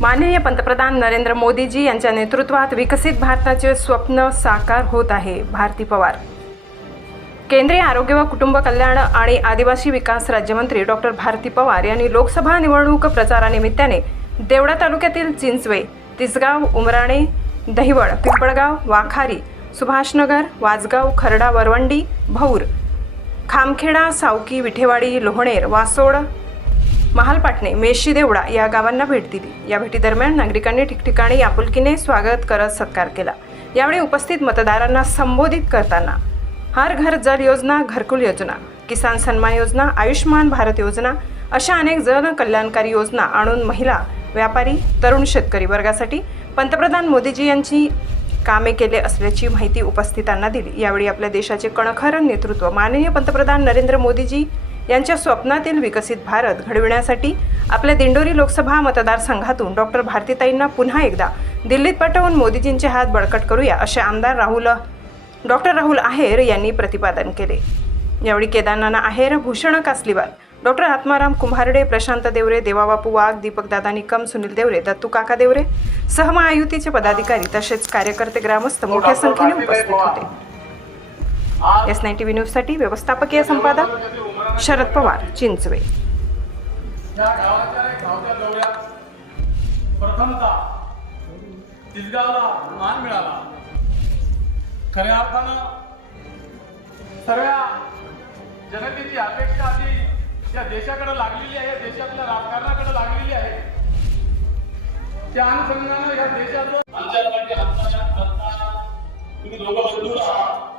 माननीय पंतप्रधान नरेंद्र मोदीजी यांच्या नेतृत्वात विकसित भारताचे स्वप्न साकार होत आहे भारती पवार. केंद्रीय आरोग्य व कुटुंब कल्याण आणि आदिवासी विकास राज्यमंत्री डॉक्टर भारती पवार यांनी लोकसभा निवडणूक प्रचारानिमित्ताने देवळा तालुक्यातील चिंचवे तिसगाव उमराणे दहिवड पिंपळगाव वाखारी सुभाषनगर वाजगाव खरडा वरवंडी भौर खामखेडा सावकी विठेवाडी लोहणेर वासोड महालपाटणे मेशी देवडा या गावांना भेट दिली. या भेटीदरम्यान नागरिकांनी ठिकठिकाणी आपुलकीने स्वागत करत सत्कार केला. यावेळी उपस्थित मतदारांना संबोधित करताना हर घर जल योजना घरकुल योजना किसान सन्मान योजना आयुष्यमान भारत योजना अशा अनेक जन कल्याणकारी योजना आणून महिला व्यापारी तरुण शेतकरी वर्गासाठी पंतप्रधान मोदीजी यांची कामे केले असल्याची माहिती उपस्थितांना दिली. यावेळी आपल्या देशाचे कणखर नेतृत्व माननीय पंतप्रधान नरेंद्र मोदीजी यांच्या स्वप्नातील विकसित भारत घडविण्यासाठी आपल्या दिंडोरी लोकसभा मतदारसंघातून डॉक्टर भारतीताईंना पुन्हा एकदा दिल्लीत पाठवून मोदीजींचे हात बळकट करूया असे आमदार राहुल डॉक्टर राहुल आहेर यांनी प्रतिपादन केले. यावेळी केदारनाना आहेर भूषण कासलीवाल डॉक्टर आत्माराम कुंभारडे प्रशांत देवरे देवाबापू वाघ दीपकदादा निकम सुनील देवरे दत्तू काका देवरे सहमहायुतीचे पदाधिकारी तसेच कार्यकर्ते ग्रामस्थ मोठ्या संख्येने उपस्थित होते. एस नाईन टी व्ही न्यूजसाठी व्यवस्थापकीय संपादक शरद पवार चिंचवे. मान मिळाला. खऱ्या अर्थानं सर्व जनतेची अपेक्षा आधी या देशाकडे लागलेली आहे देशातल्या राजकारणाकडे लागलेली आहे त्या अनुषंगानं या देशाचं करताना तुम्ही दोघं बंधू आहात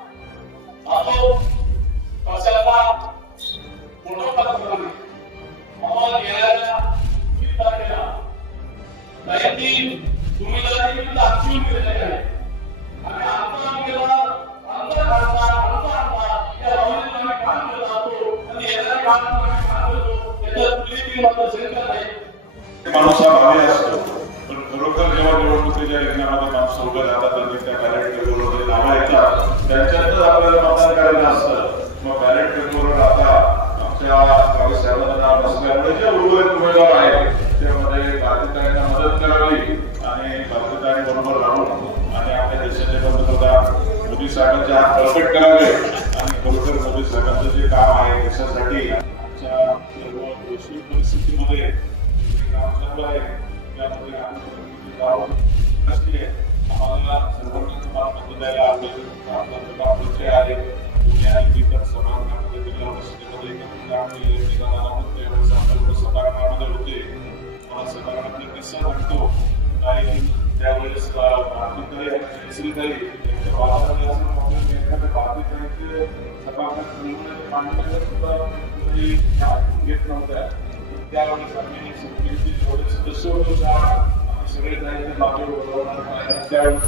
निवडणुकीच्या रिंगणामध्ये माणसं उभे राहतात आणि त्या बॅलेट पेपरमध्ये नावं येतात त्यांच्यातच आपल्याला मतदान करायचं असतं. मग बॅलेट पेपरवर आता आमच्या गावी साहेबांना नाव नसल्यामुळे जे उर्वरित उमेदवार आहेत त्यामध्ये बाधितांना मदत करावी आणि बाधितांनी बरोबर राहून आणि आपल्या देशाचे पंतप्रधान मोदी साहेबांचे हात बळकट करावे आणि खरोखर मोदी साहेबांचं जे काम आहे देशासाठी आमच्या सर्व वैश्विक परिस्थितीमध्ये गाव आहे. त्यामध्ये आम्ही गाव असली आहे. आम्हाला सर्वांना समान मतं द्यायला आपले आपला प्रधान मंत्री आहे. तुम्ही आणि इतर सभागृहामध्ये गेल्या वर्षामध्ये एकत्र काम केले निघाला पण त्यावेळेस आपल्याकडे सभागृहामध्ये होते. मला सभागृहातले किस्सा सांगतो. काही त्यावेळेस भारतीताई आणि जयश्रीताई यांच्या वादामध्ये असं म्हटलं की एखाद्या भारतीताईचे सभागृहात निवडण्याचे मांडण्याला सुद्धा कोणी घेत नव्हत्या त्यावेळेस आम्ही समितीचे जेवढे सदस्य होतो. त्या आम्ही सगळे जायचे मागे बोलवणार त्यावेळेस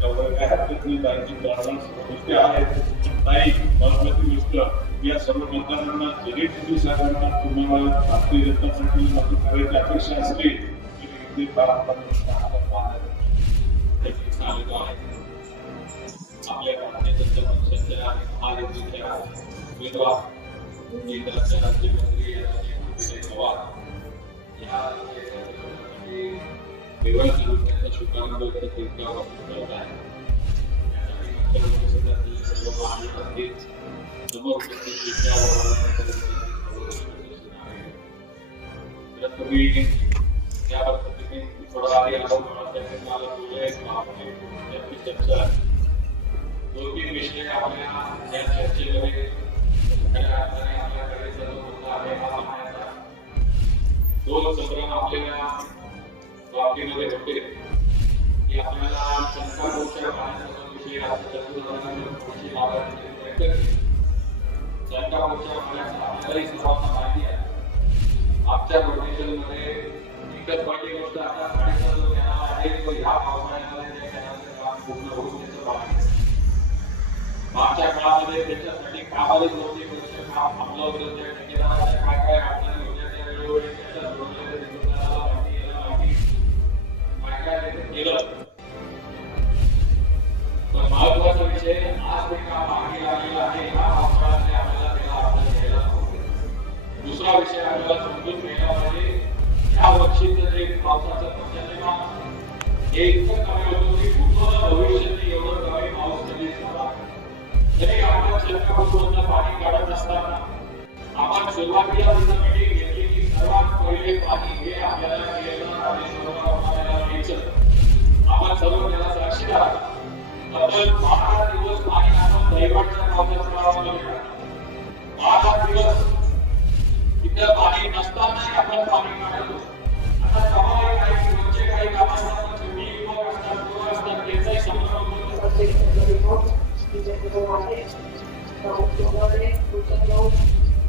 तेवढं हरकत नाही त्यांची गव्हर्नन्स गोष्टी आहेत नाही महत्वाची गोष्ट या सर्व मतदारांना जरी टिपी साहेबांना तुम्हाला भारतीय जनता पार्टीला मदत करायची अपेक्षा असली तरी आपल्या भारतीय जनता पक्षाच्या महायुतीच्या उमेदवार केंद्राचे राज्यमंत्री पवार. वेगळ्या तालुक्याचा शुभारंभ इथे तीर्थापासून आहे यासाठी सर्व महाराष्ट्रातील समोर उपस्थित तीर्थावर तर या पद्धतीने थोडा आधी आलो मला बोलले त्याची चर्चा दोन तीन विषय आपल्या या चर्चेमध्ये खऱ्या अर्थाने आपल्याकडे सर्व आहे हा दोन सत्र आपल्याला बाबतीमध्ये होते की आपल्याला शंका विषय शंका आपल्यालाही सर्वांना माहिती आहे आजच्या प्रोफेशनमध्ये एकच पहिली गोष्ट आता जो कॅनल आहे तो ह्या पावसाळ्यामध्ये त्या कॅनलचं काम पूर्ण होऊन त्याचं मागच्या काळामध्ये त्याच्यासाठी कामाला गोष्टी काम थांबलं होतं त्या आपण सुरुवातीला तिथं मीटिंग घेतली की सर्वात पहिले पाणी हे आपल्याला आपण सर्व त्याला साक्षीदार आहोत. तब्बल बारा दिवस पाणी आपण दैवाच्या पावसाचं बारा दिवस तिथं पाणी नसतानाही आपण पाणी काढतो आता समाज काही रोजचे काही काम असतात तुम्ही युवक असतात युवक असतात त्यांचाही समारोह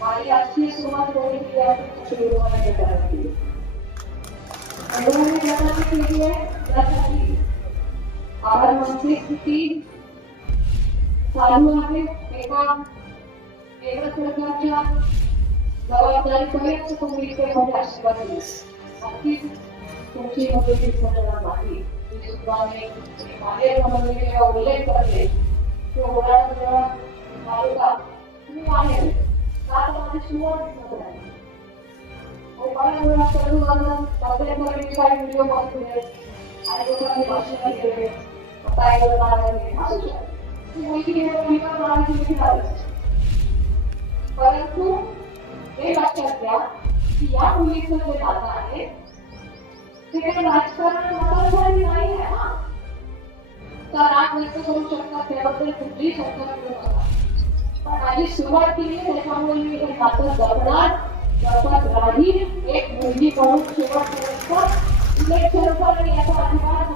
माझी आजची सुरुवात होईल की आपण सुरुवात करावी अनुवाद यासाठी केली आहे त्यासाठी आपण मानसिक स्थिती चालू आहे एका केंद्र सरकारच्या जबाबदारीपर्यंत तुम्ही इथे मध्ये आशीर्वाद दिले नक्कीच तुमची मदती होणार नाही मी सुद्धा मी बाहेर म्हणून उल्लेख करते की ओलाळा तालुका तुम्ही बाहेर का तर माझी सुरुवात दिसत नाही उपाययोजना करून वरनं बघण्यापूर्वी काही व्हिडिओ बघतोय आणि लोकांनी भाषण केले उपाययोजना मागायला असू शकते ती मुलगी गेल्या मुलीवर मारायची मुलगी झाली परंतु हे। लक्षात घ्या की या मुलीचं जे नातं आहे ते काही राजकारण मतदारसंघाची नाही आहे ना तर राग व्यक्त करू शकतात त्याबद्दल कुठलीही चर्चा करू नका पण माझी सुरुवात केली त्याच्यामुळे मी हे नातं जगणार लक्षात राहील. एक मुलगी म्हणून सुरुवात शेवटपर्यंत इलेक्शन पण याचा अधिकार